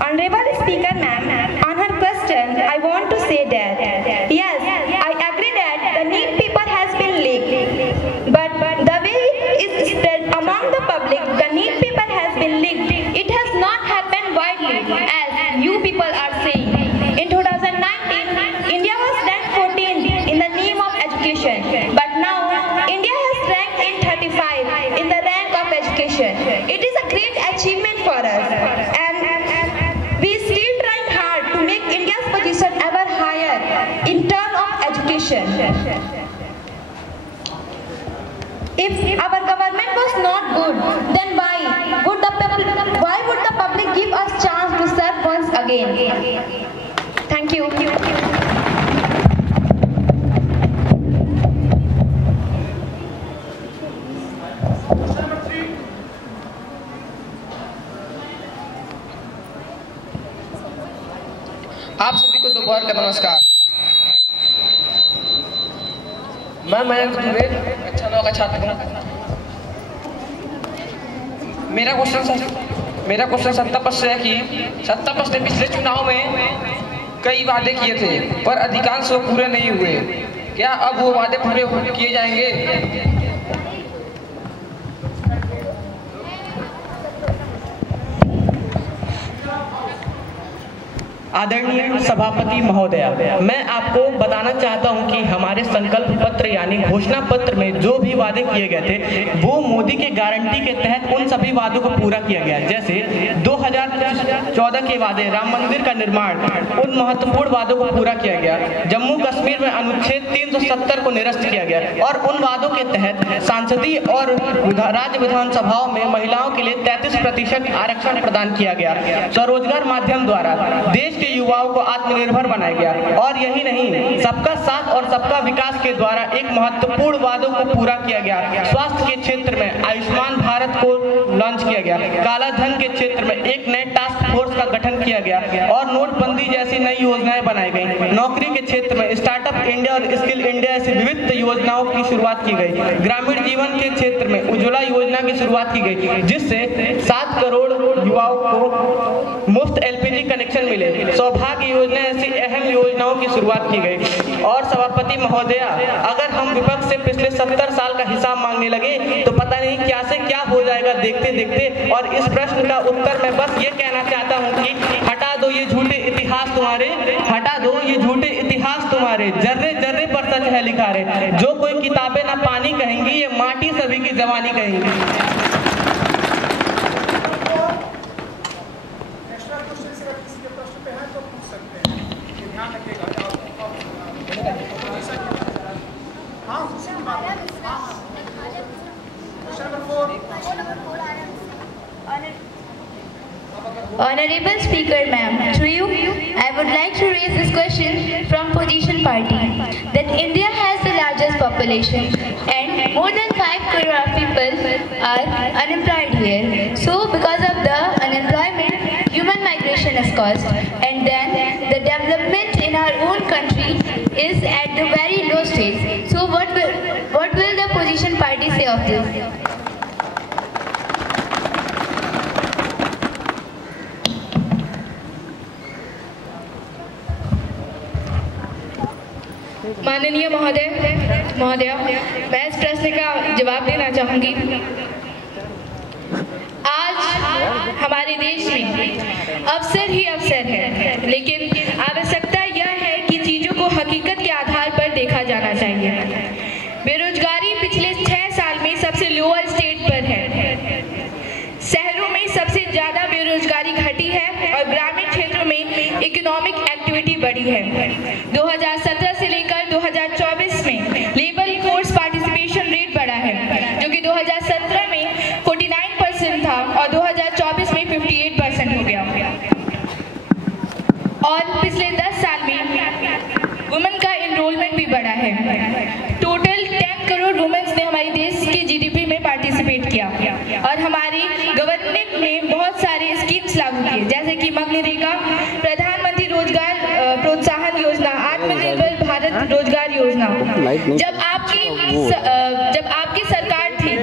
Honorable Speaker ma'am, on her question, I want to say that yes, I agree that the NEET paper has been leaked, but the way it is spread among the public, the NEET paper has been leaked. It has not happened widely, as you people are saying. In 2019, India was ranked 14th in the name of education, but now India has ranked in 35 in the rank of education. It is a great achievement for us, and we still try hard to make India's position ever higher in terms of education. If our government was not good, then why would the public give us chance to serve once again? Thank you. आप सभी को दोपहर का नमस्कार। मैं मयंक दुबे कक्षा 9 का छात्र हूँ। मेरा क्वेश्चन सत्ता पक्ष है कि सत्ता पक्ष ने पिछले चुनाव में कई वादे किए थे, पर अधिकांश वो पूरे नहीं हुए। क्या अब वो वादे पूरे किए जाएंगे? आदरणीय सभापति महोदया, मैं आपको बताना चाहता हूं कि हमारे संकल्प पत्र यानी घोषणा पत्र में जो भी वादे किए गए थे वो मोदी के गारंटी के तहत उन सभी वादों को पूरा किया गया। जैसे 2014 के वादे, राम मंदिर का निर्माण, उन महत्वपूर्ण वादों को पूरा किया गया। जम्मू कश्मीर में अनुच्छेद 370 को निरस्त किया गया और उन वादों के तहत सांसदीय और राज्य विधानसभाओं में महिलाओं के लिए 33% आरक्षण प्रदान किया गया। स्वरोजगार माध्यम द्वारा देश के युवाओं को आत्मनिर्भर बनाया गया। और यही नहीं, सबका साथ और सबका विकास के द्वारा एक महत्वपूर्ण वादों को पूरा किया गया। स्वास्थ्य के क्षेत्र में आयुष्मान भारत को लॉन्च किया गया। काला धन के क्षेत्र में एक नए टास्क फोर्स का गठन किया गया और नोटबंदी जैसी नई योजनाएं बनाई गई। नौकरी के क्षेत्र में स्टार्टअप इंडिया और स्किल इंडिया ऐसी विविध योजनाओं की शुरुआत की गई। ग्रामीण जीवन के क्षेत्र में उज्ज्वला योजना की शुरुआत की गई, जिससे 7 करोड़ युवाओं को मुफ्त LPG कनेक्शन मिले। सौभाग्य योजना ऐसी अहम योजनाओं की शुरुआत की गई। और सभापति महोदया, अगर हम विपक्ष से पिछले 70 साल का हिसाब मांगने लगे तो पता नहीं क्या से क्या हो जाएगा देखते देखते। और इस प्रश्न का उत्तर मैं बस ये कहना चाहता हूँ कि हटा दो ये झूठे इतिहास तुम्हारे, हटा दो ये झूठे इतिहास तुम्हारे, जर्रे जर्रे पर सच है लिखा रे। जो कोई किताबें ना पानी कहेंगी, ये माटी सभी की जवानी कहेंगी। Honorable Speaker ma'am, through you, I would like to raise this question from Position Party, that India has the largest population and more than 5 crore of people are unemployed here. So because of the unemployment, human migration is caused, and then the development in our own country is at the very low stage. So what will the Position Party say of this? माननीय महोदया, मैं इस प्रश्न का जवाब देना चाहूंगी। आज हमारे देश में अवसर ही अवसर है, लेकिन आवश्यकता यह है कि चीजों को हकीकत के आधार पर देखा जाना चाहिए। बेरोजगारी पिछले 6 साल में सबसे लोअर स्टेट पर है। शहरों में सबसे ज्यादा बेरोजगारी घटी है और ग्रामीण क्षेत्रों में इकोनॉमिक एक्टिविटी बढ़ी है। 2017 से लेकर 2024 में लेबर फोर्स पार्टिसिपेशन रेट बढ़ा है, जो कि 2017 में 49% था और 2024 में 58% हो गया। और पिछले 10 साल में वुमेन का एनरोलमेंट भी बढ़ा है। टोटल 10 करोड़ वुमेन्स ने हमारे देश के GDP में पार्टिसिपेट किया और हमारी गवर्नमेंट ने बहुत सारे स्कीम्स लागू किए, जैसे कि मनरेगा, प्रधानमंत्री रोजगार प्रोत्साहन योजना, आत्मनिर्भर भारत रोजगार योजना। जब आपकी सरकार थी,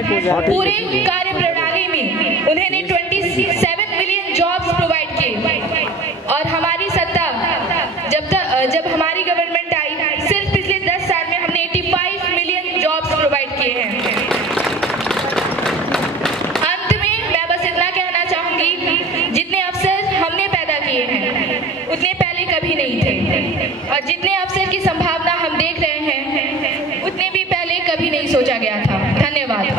पूरे कार्य प्रणाली में उन्होंने 27 मिलियन जॉब्स प्रोवाइड किए। और जितने अवसर की संभावना हम देख रहे हैं उतने भी पहले कभी नहीं सोचा गया था। धन्यवाद।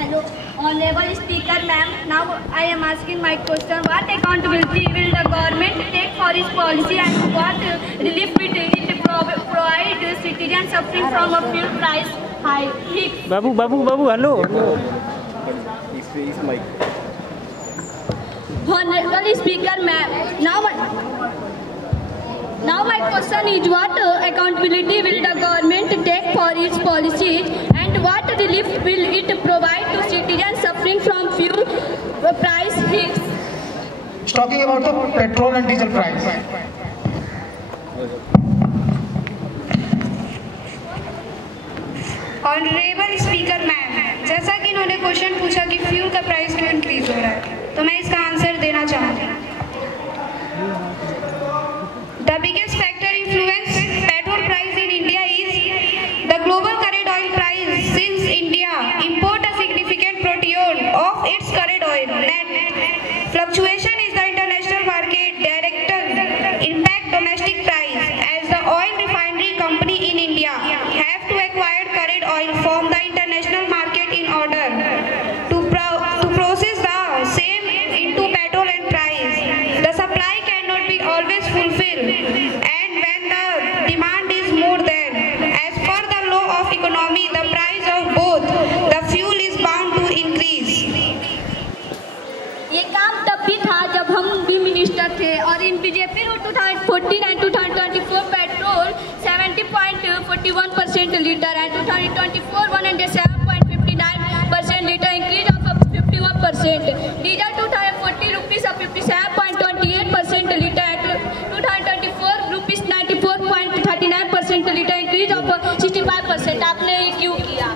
Hello, Honorable Speaker, ma'am. Now I am asking my question. What accountability will the government take for its policy and what relief will it provide citizens suffering from a fuel price hike? Babu, hello. Honorable Speaker, ma'am. Now my question is what accountability will the government take for its policy and what relief will it provide to citizens suffering from fuel price hikes? Talking about the petrol and diesel price. Honourable speaker ma'am, जैसा कि इन्होंने question पूछा कि fuel का price क्यों increase हो रहा है, तो मैं इसका आंसर देना चाहूँगी। The biggest factor influence petrol price in India is the global crude oil price. Since India import a significant portion of its crude oil, net fluctuation is the international market direct impact domestic price, as the oil refinery company in India have to acquire crude oil from the international market in order to process the same into petrol and price. The supply cannot be always fulfilled, and when the demand is more than, as per the law of economy, the price of both the fuel is bound to increase. ये काम तब भी था जब हम भी minister थे और इन बीजेपी ने 2014 and 2024 petrol 70.41% litre and 2024 107.59% litre increase of 51%. Diesel 2040 rupees of 57.28% litre and 2024 rupees 94.39% litre increase of 65%. आपने ये क्यों किया?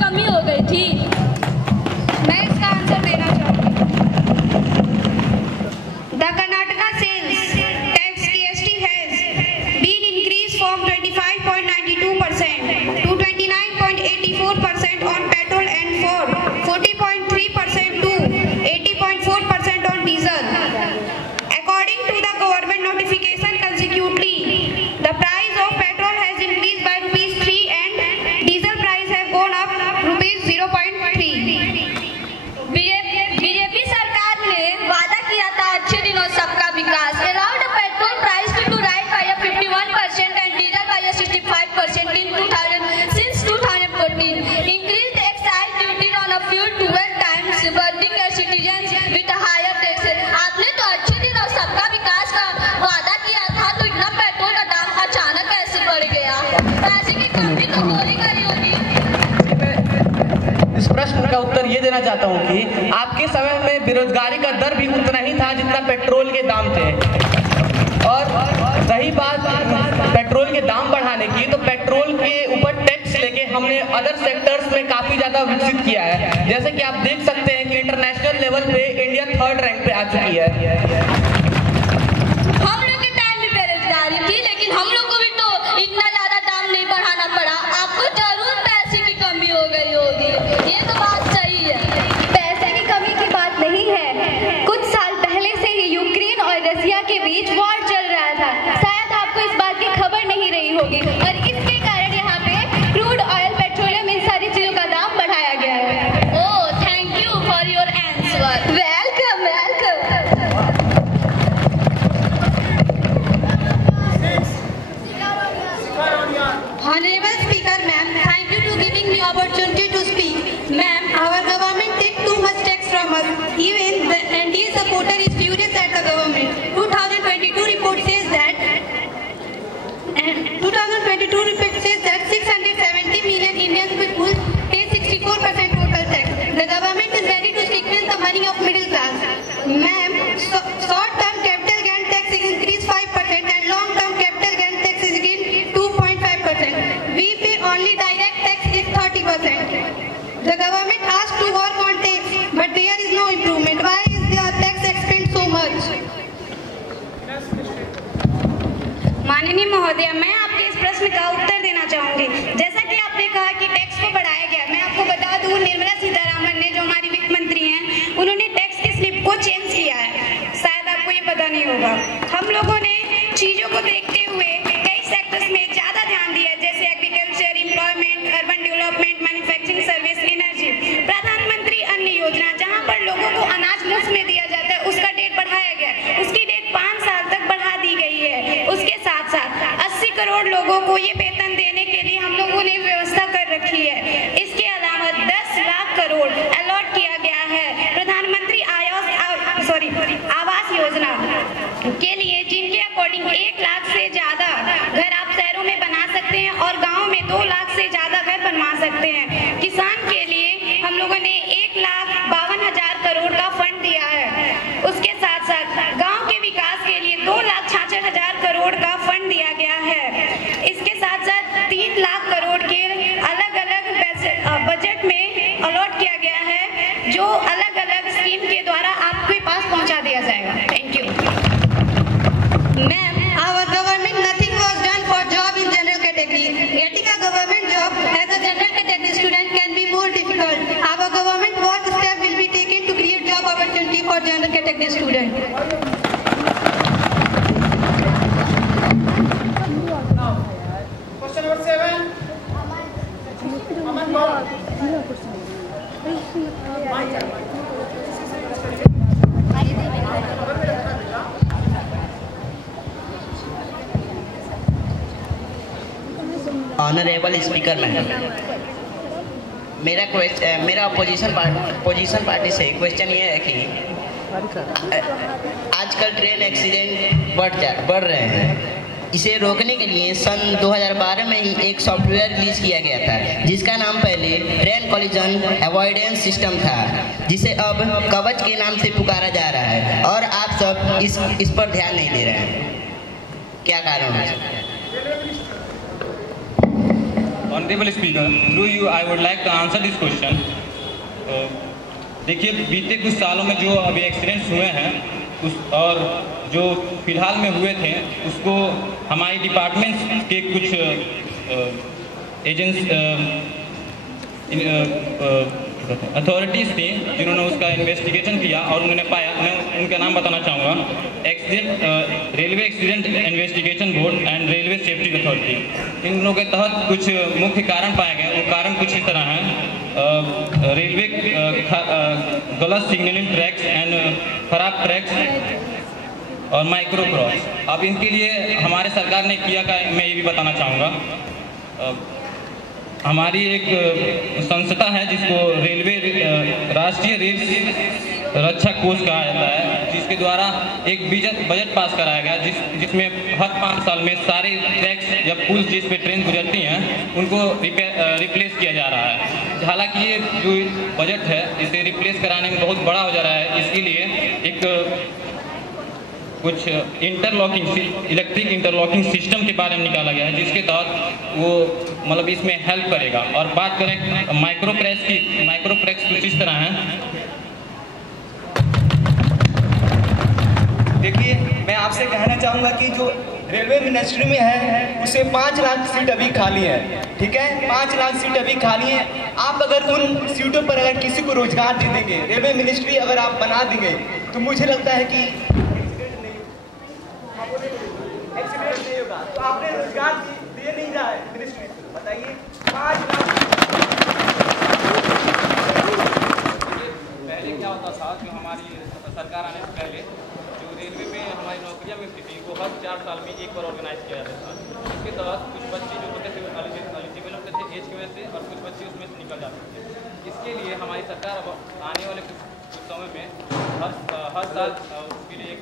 कमी हो गई थी। मैं इसका आंसर देना चाहूँगी। The Karnataka sales tax (GST) has been increased from 25.92% to 29.84% on petrol and from 40.3% to 80.4% on diesel. According to the government notification, consecutively the price of petrol has increased by ₹3 and diesel price have gone up ₹0.3. BJP सरकार ने वादा किया था अच्छे दिनों सबका विकास। Around petrol price to rise by 51% and diesel by 65% in 2000 since 2014. Increased excise duties on a fuel 12 times, burdening citizens with higher taxes. आपने तो अच्छे दिनों सबका विकास का वादा किया था, तो इतना पेट्रोल का दाम अचानक कैसे बढ़ गया? पैसे की कमी तो पूरी करी होगी। इस प्रश्न का उत्तर ये देना चाहता हूँ कि आपके समय में बेरोजगारी का दर भी उतना ही था जितना पेट्रोल के दाम थे। और रही बात पेट्रोल के दाम बढ़ाने की, तो पेट्रोल के ऊपर टैक्स लेके हमने अदर सेक्टर्स में काफी ज्यादा विकसित किया है। जैसे कि आप देख सकते हैं कि इंटरनेशनल लेवल पे इंडिया 3rd रैंक पे आ चुकी है। हम लोग के टाइम में बेरोजगारी थी, लेकिन हम लोग को भी तो इतना ज्यादा दाम नहीं बढ़ाना पड़ा। आपको जरूर पैसे की कमी हो गई होगी, ये तो बात सही है। पैसे की कमी की बात नहीं है। कुछ साल पहले से ही यूक्रेन और रसिया के बीच वॉर चल रहा था। शायद आपको इस बात की खबर नहीं रही होगी और इसके कारण यहाँ पे क्रूड ऑयल, पेट्रोलियम, इन सारी चीजों का दाम बढ़ाया गया है। Oh, thank you for your answer. Welcome. Honorable Speaker, ma'am, thank you to giving me opportunity to speak. Ma'am, our government take too much tax from us. Even the NDA supporter is furious at the government. 2022 report says that 670 million Indian people pay 64% total tax. The government is ready to sequence the money of middle class. Ma'am, short-term capital gain tax is increased 5% and long-term capital gain tax is again 2.5%. We pay only direct tax is 30%. The government asked to work on tax, but there is no improvement. Why is the tax expense so much? माननीय महोदय, मैं आपके इस प्रश्न का उत्तर देना चाहूंगी। जैसा कि आपने कहा कि टैक्स को बढ़ाया गया, मैं आपको बता दूं निर्मला सीतारामन ने, जो हमारी वित्त मंत्री हैं, उन्होंने टैक्स की स्लिप को चेंज किया है। शायद आपको ये पता नहीं होगा। हम लोगों ने चीजों को देखते हुए कई सेक्टर्स में ज्यादा ध्यान दिया, जैसे agriculture, employment, urban development, manufacturing service, energy. प्रधानमंत्री अन्न योजना, जहाँ पर लोगों को अनाज मुफ्त में दिया जाता है, उसका डेट बढ़ाया गया। उसकी डेट 5 साल तक बढ़ा दी गई है। उसके साथ साथ 80 करोड़ लोगों को ये वेतन देने के लिए हम लोगों ने व्यवस्था कर रखी है। इसके अलावा 10 लाख करोड़ अलॉट किया गया है प्रधानमंत्री आवास योजना के लिए, जिनके अकॉर्डिंग 1 लाख से ज्यादा घर आप शहरों में बना सकते हैं और गाँव में 2 लाख से ज्यादा घर बनवा सकते हैं। किसान के लिए हम लोगों ने 1,52,000 करोड़ का फंड दिया है। उसके साथ साथ गांव के विकास के लिए 2,66,000 करोड़ का फंड दिया गया है। इसके साथ साथ 3 लाख करोड़ के अलग अलग बजट में अलॉट किया गया है, जो अलग अलग स्कीम के द्वारा आपके पास पहुंचा दिया जाएगा। Thank you ma'am. Our government nothing was done for job in general category. Getting a government job as a general category student can be more difficult. Our government what step will be taken to create job opportunity for general category student? Question number 7. Aman Gaur. Honourable speaker madam, मेरा position party से question ये है कि आजकल train accident बढ़ रहे हैं। इसे रोकने के लिए सन 2012 में ही एक सॉफ्टवेयर रिलीज किया गया था, जिसका नाम पहले ट्रेन कॉलिजन अवॉइडेंस सिस्टम था, जिसे अब कवच के नाम से पुकारा जा रहा है, और आप सब इस पर ध्यान नहीं दे रहे हैं। क्या कारण है? Honorable Speaker, through you, I would like to answer this question. देखिए, बीते कुछ सालों में जो अभी एक्सीडेंट्स हुए हैं और जो फिलहाल में हुए थे, उसको हमारी डिपार्टमेंट के कुछ अथॉरिटीज़ थी जिन्होंने उसका इन्वेस्टिगेशन किया और उन्होंने पाया, मैं उनका नाम बताना चाहूँगा, railway accident investigation board and railway safety authority. इन दोनों के तहत कुछ मुख्य कारण पाए गए। वो कारण कुछ इस तरह हैं: रेलवे गलत सिग्नलिंग ट्रैक्स एंड खराब ट्रैक्स और माइक्रो क्रॉस। अब इनके लिए हमारे सरकार ने किया का मैं ये भी बताना चाहूँगा। हमारी एक संस्था है जिसको राष्ट्रीय रेल रक्षा कोष कहा जाता है, जिसके द्वारा एक बजट पास कराया गया, जिसमें हर 5 साल में सारे ट्रैक्स या पुल जिस पे ट्रेन गुजरती हैं उनको रिप्लेस किया जा रहा है। हालांकि ये जो बजट है इसे रिप्लेस कराने में बहुत बड़ा हो जा रहा है। इसके लिए एक कुछ इलेक्ट्रिक इंटरलॉकिंग सिस्टम के बारे में निकाला गया है, जिसके तहत वो मतलब इसमें हेल्प करेगा। और बात करें माइक्रो क्रैक्स कुछ इस तरह हैं। देखिए, मैं आपसे कहना चाहूँगा कि जो रेलवे मिनिस्ट्री में है उसे 5 लाख सीट अभी खाली है, ठीक है, 5 लाख सीट अभी खाली है। आप अगर उन सीटों पर अगर किसी को रोजगार दे देंगे, रेलवे मिनिस्ट्री अगर आप बना देंगे, तो मुझे लगता है कि एक्सीडेंट नहीं होगा। तो आपने रोजगार दिए नहीं रहा है मिनिस्ट्री, बताइए 5 लाख। पहले क्या होता था कि हमारी सरकार आने से पहले जो रेलवे में हमारी नौकरियां मिलती थी वो हर 4 साल में एक बार ऑर्गेनाइज किया जाता था। इसके तहत कुछ बच्चे जो होते थे एलिजिबल होते थे एज की वजह से, और कुछ बच्चे उसमें से निकल जाते थे। इसके लिए हमारी सरकार अब आने वाले कुछ समय में हर साल उसके लिए एक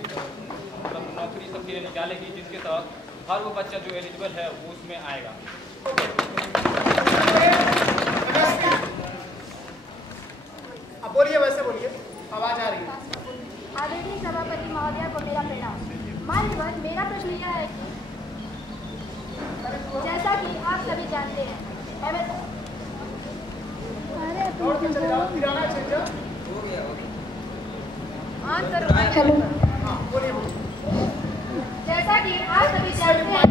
नौकरी सबके लिए निकालेगी, जिसके तहत हर वो बच्चा जो एलिजिबल है वो उसमें आएगा। अब बोलिए, वैसे बोलिए, आवाज आ रही है। आदरणीय सभापति महोदय को मेरा प्रणाम। मान्यवर, मेरा प्रश्न यह है कि जैसा कि आप सभी जानते हैं, जैसा कि आप सभी जानते हैं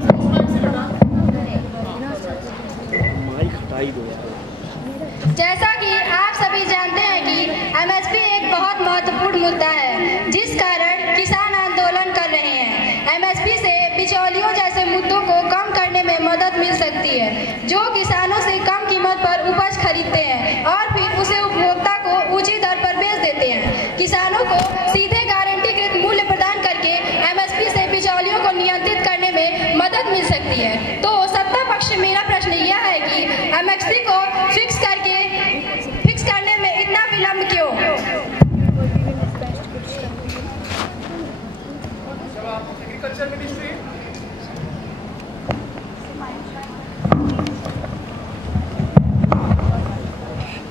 मुद्दा है जिस कारण किसान आंदोलन कर रहे हैं। एमएसपी से बिचौलियों जैसे मुद्दों को कम करने में मदद मिल सकती है, जो किसानों से कम कीमत पर उपज खरीदते हैं और फिर उसे उपभोक्ता को ऊंची दर पर बेच देते हैं। किसानों को सीधे गारंटीकृत मूल्य प्रदान करके एमएसपी से बिचौलियों को नियंत्रित करने में मदद मिल सकती है। तो सत्ता पक्ष से मेरा प्रश्न यह है कि एमएसपी को फिक्स करने में इतना विलंब क्यों?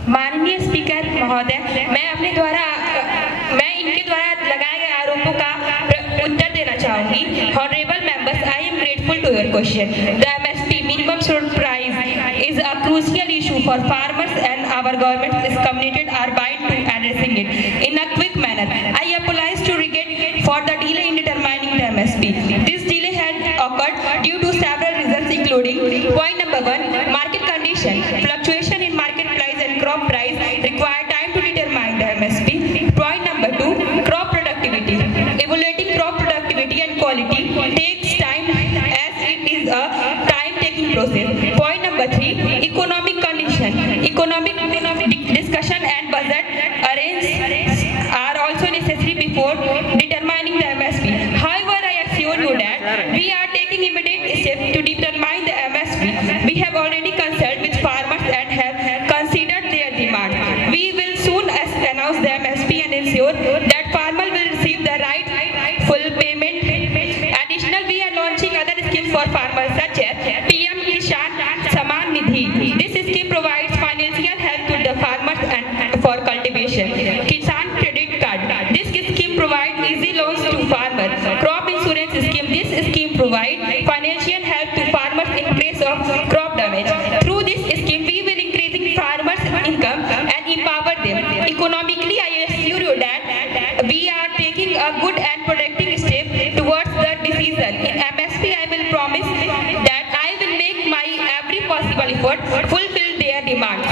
माननीय स्पीकर महोदय, मैं इनके द्वारा लगाए गए आरोपों का उत्तर देना चाहूंगी। Honorable members, I am grateful to your question. The MSP minimum sold price is a crucial issue for farmers and our government is committed are bound to addressing it in a quick manner. I apologize to regret for the delay in determining the MSP. This delay had occurred due to several reasons including point number 1, market condition. Fluctuation in market price and crop price require time to determine the MSP. Point number 2, crop productivity. Evaluating crop productivity and quality takes time as it is a time-taking process. Point number 3, economic condition. Economic discussion and budget arrangements are also necessary before determining the MSP. However, I assure you that we are taking immediate steps to determine the MSP. We have already consulted with farmers and have considered their demand. We will soon announce the MSP and ensure that farmers will receive the right full payment. Additionally, we are launching other schemes for farmers such as PM Kishan Samman Nidhi. This scheme provides financial help to the farmers and for cultivation. Kisan Credit Card. This scheme provides easy loans to farmers. Crop insurance scheme. This scheme provides financial help to farmers in case of crop damage. Through this scheme, we will increase farmers' income and empower them. Economically, I assure you that we are taking a good and protecting step towards the decision. In MSP, I will promise that I will make my every possible effort fulfill their demands.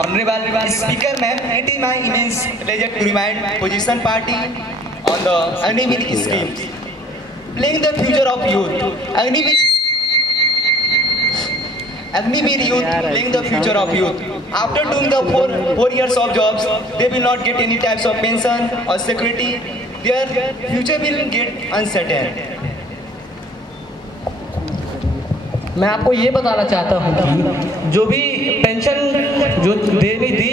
Honorable Speaker, ma'am, it is my immense pleasure to remind opposition party on the Agnivir scheme, playing the future of youth. Agnivir youth, playing the future of youth. After doing the four years of jobs, they will not get any types of pension or security. Their future will get uncertain. मैं आपको ये बताना चाहता हूँ कि जो भी pension जो दी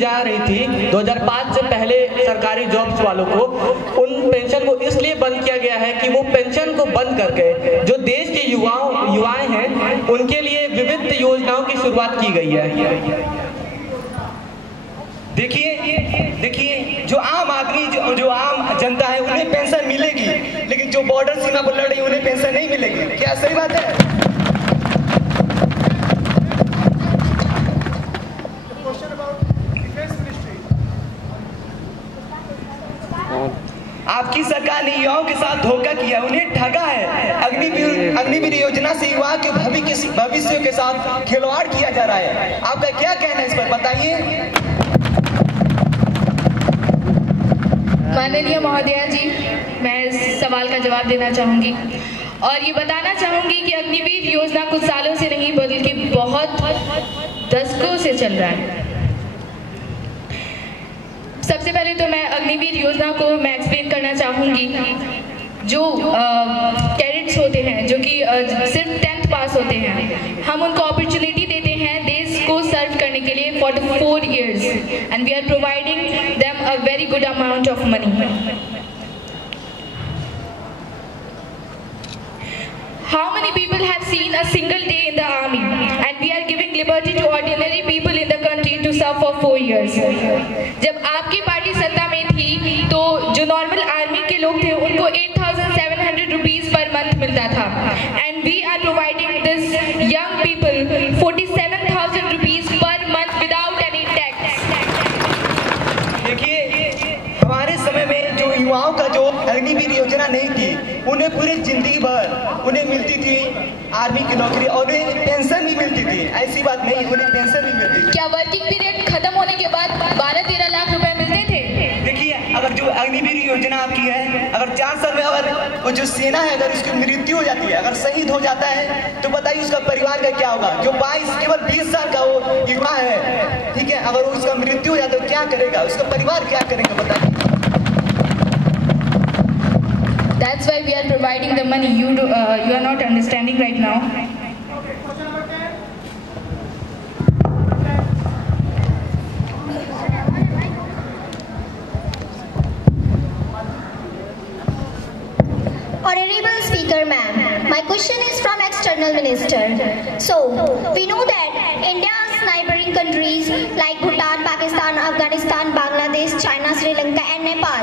जा रही थी 2005 से पहले सरकारी जॉब्स वालों को, उन पेंशन को इसलिए बंद किया गया है कि वो पेंशन को बंद करके जो देश के युवाएं हैं उनके लिए विविध योजनाओं की शुरुआत की गई है। देखिए जो आम आदमी जो आम जनता है उन्हें पेंशन मिलेगी, लेकिन जो बॉर्डर सीमा पर लड़ रही है उन्हें पेंशन नहीं मिलेगी। क्या सही बात है? आपकी सरकार ने युवाओं के साथ धोखा किया, उन्हें ठगा है। अग्निवीर योजना से युवा के भविष्य के साथ खिलवाड़ किया जा रहा है। आपका क्या कहना है इस पर, बताइए। माननीय महोदया जी, मैं इस सवाल का जवाब देना चाहूँगी और ये बताना चाहूँगी कि अग्निवीर योजना कुछ सालों से नहीं बल्कि बहुत दशकों से चल रहा है। सबसे पहले तो मैं अग्निवीर योजना को मैं एक्सप्लेन करना चाहूँगी। जो कैडेट्स होते हैं जो कि सिर्फ 10th पास होते हैं, हम उनको अपॉर्चुनिटी देते हैं देश को सर्व करने के लिए for 4 years and we are providing them a very good amount of money. How many people have seen a single day in the army? And we are giving liberty to ordinary people in the country to serve for 4 years. जब आपकी party सत्ता में थी तो जो normal army के लोग थे उनको 8,700 रुपीस पर मंथ मिलता था, and we are providing this young people 47,000 rupees per month without any tax. देखिए, हमारे समय में जो युवाओं का जो अग्निवीर योजना नहीं थी, उन्हें पूरी जिंदगी भर उन्हें मिलती थी आर्मी की नौकरी और उन्हें पेंशन भी मिलती थी। ऐसी बात नहीं, उन्हें पेंशन भी मिलती थी। क्या वर्किंग पीरियड खत्म होने के बाद बाद 12-13 लाख रुपए मिलते थे। देखिए, अगर जो अग्निवीर योजना आपकी है, अगर 4 साल में अगर वो जो सेना है अगर उसकी मृत्यु हो जाती है, अगर शहीद हो जाता है, तो बताइए उसका परिवार का क्या होगा। जो 22 केवल 20 साल का वो युवा है, ठीक है, अगर उसका मृत्यु हो जाता है तो क्या करेगा, उसका परिवार क्या करेगा, बताइए। That's why we are providing the money. You are not understanding right now. Honorable Speaker ma'am, my question is from External Minister. So, we know that India's neighboring countries like Bhutan, Pakistan, Afghanistan, Bangladesh, China, Sri Lanka and Nepal.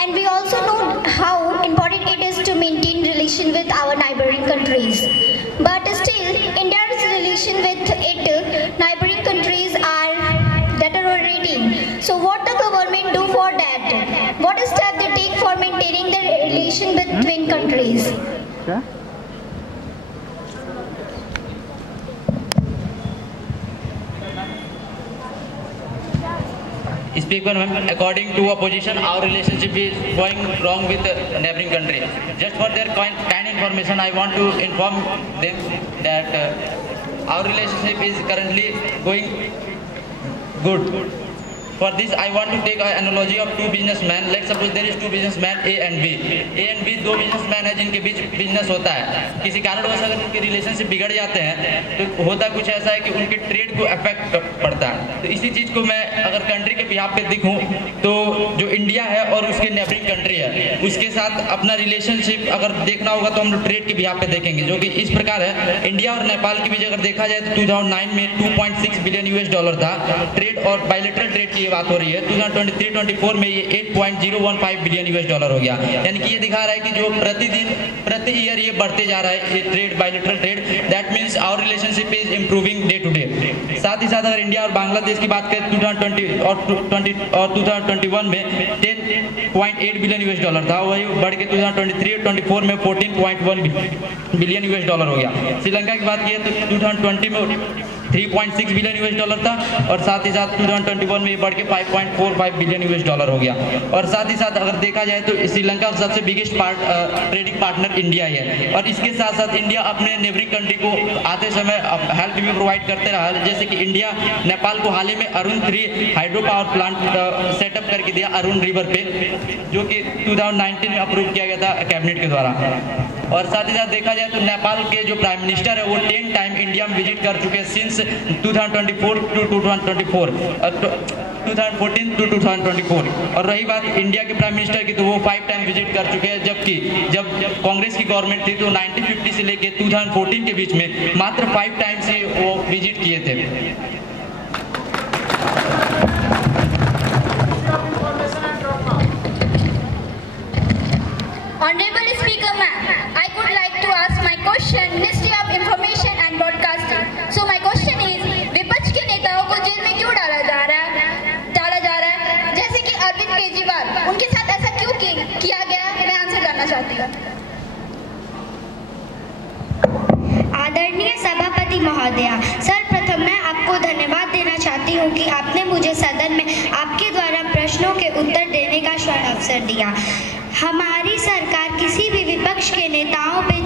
And we also know how important it is to maintain relation with our neighboring countries. But still, India's relation with its neighboring countries are deteriorating. So what the government do for that? What steps they take for maintaining the relation between countries? Speaker ma'am, according to opposition, our relationship is going wrong with the neighboring country. Just for their kind information, I want to inform them that our relationship is currently going good. For this, I want to take an analogy of two businessmen. Let's suppose there is two businessmen A and B. A and B दो businessmen हैं जिनके बीच business होता है। किसी कारणवश अगर उनके relationship बिगड़ जाते हैं तो होता कुछ ऐसा है कि उनके ट्रेड को अफेक्ट पड़ता है। तो इसी चीज़ को मैं अगर कंट्री के बिहाफ पे दिखूं तो जो इंडिया है और उसके नेबरिंग कंट्री है उसके साथ अपना रिलेशनशिप अगर देखना होगा तो हम लोग ट्रेड के बिहाफ पे देखेंगे, जो कि इस प्रकार है। इंडिया और नेपाल के बीच अगर देखा जाए तो 2009 में $2.6 बिलियन US था ट्रेड और बायलैटरल ट्रेड की बात हो रही है। 2023-24 में ये $8.015 बिलियन US हो गया। यानी कि ये दिखा रहा है कि जो प्रति ईयर ये बढ़ते जा रहा है ये trade, bilateral trade. That means our relationship is improving day to day. साथ ही साथ अगर इंडिया और बांग्लादेश की बात करें 2020 और 2021 में $10.8 बिलियन US था, वही बढ़ के 2023-24 में $14.1 बिलियन US हो गया। श्रीलंका की बात की तो 2020 में $3.6 बिलियन US था और साथ ही साथ 2021 में ये बढ़ के $5.45 बिलियन US हो गया। और साथ ही साथ अगर देखा जाए तो श्रीलंका का सबसे बिगेस्ट ट्रेडिंग पार्टनर इंडिया ही है। और इसके साथ साथ इंडिया अपने नेबरिंग कंट्री को आते समय हेल्प भी प्रोवाइड करते रहा है। जैसे कि इंडिया नेपाल को हाल ही में Arun 3 hydro power plant setup करके दिया अरुण रिवर पे, जो कि 2019 में अप्रूव किया गया था कैबिनेट के द्वारा। और साथ ही साथ देखा जाए तो नेपाल के जो प्राइम मिनिस्टर है वो 10 टाइम इंडिया में विजिट कर चुके हैं सिंस 2014 to 2024। और रही बात इंडिया के प्राइम मिनिस्टर की तो वो 5 टाइम विजिट कर चुके हैं, जबकि जब कांग्रेस की गवर्नमेंट थी तो 1950 से लेके 2014 के बीच में मात्र 5 टाइम्स ही वो विजिट किए थे। Honorable Speaker ma'am, I would like to ask my question Ministry of Information and Broadcasting. So my question is, विपक्ष के नेताओं को जेल में क्यों डाला जा रहा है? जैसे कि अरविंद केजरीवाल, उनके साथ ऐसा क्यों किया गया? मैं आंसर जानना चाहती हूँ। आदरणीय सभापति महोदया, सर्वप्रथम मैं आपको धन्यवाद देना चाहती हूँ कि आपने मुझे सदन में आपके द्वारा प्रश्नों के उत्तर देने का अवसर दिया। हमारी सरकार किसी भी विपक्ष के नेताओं पे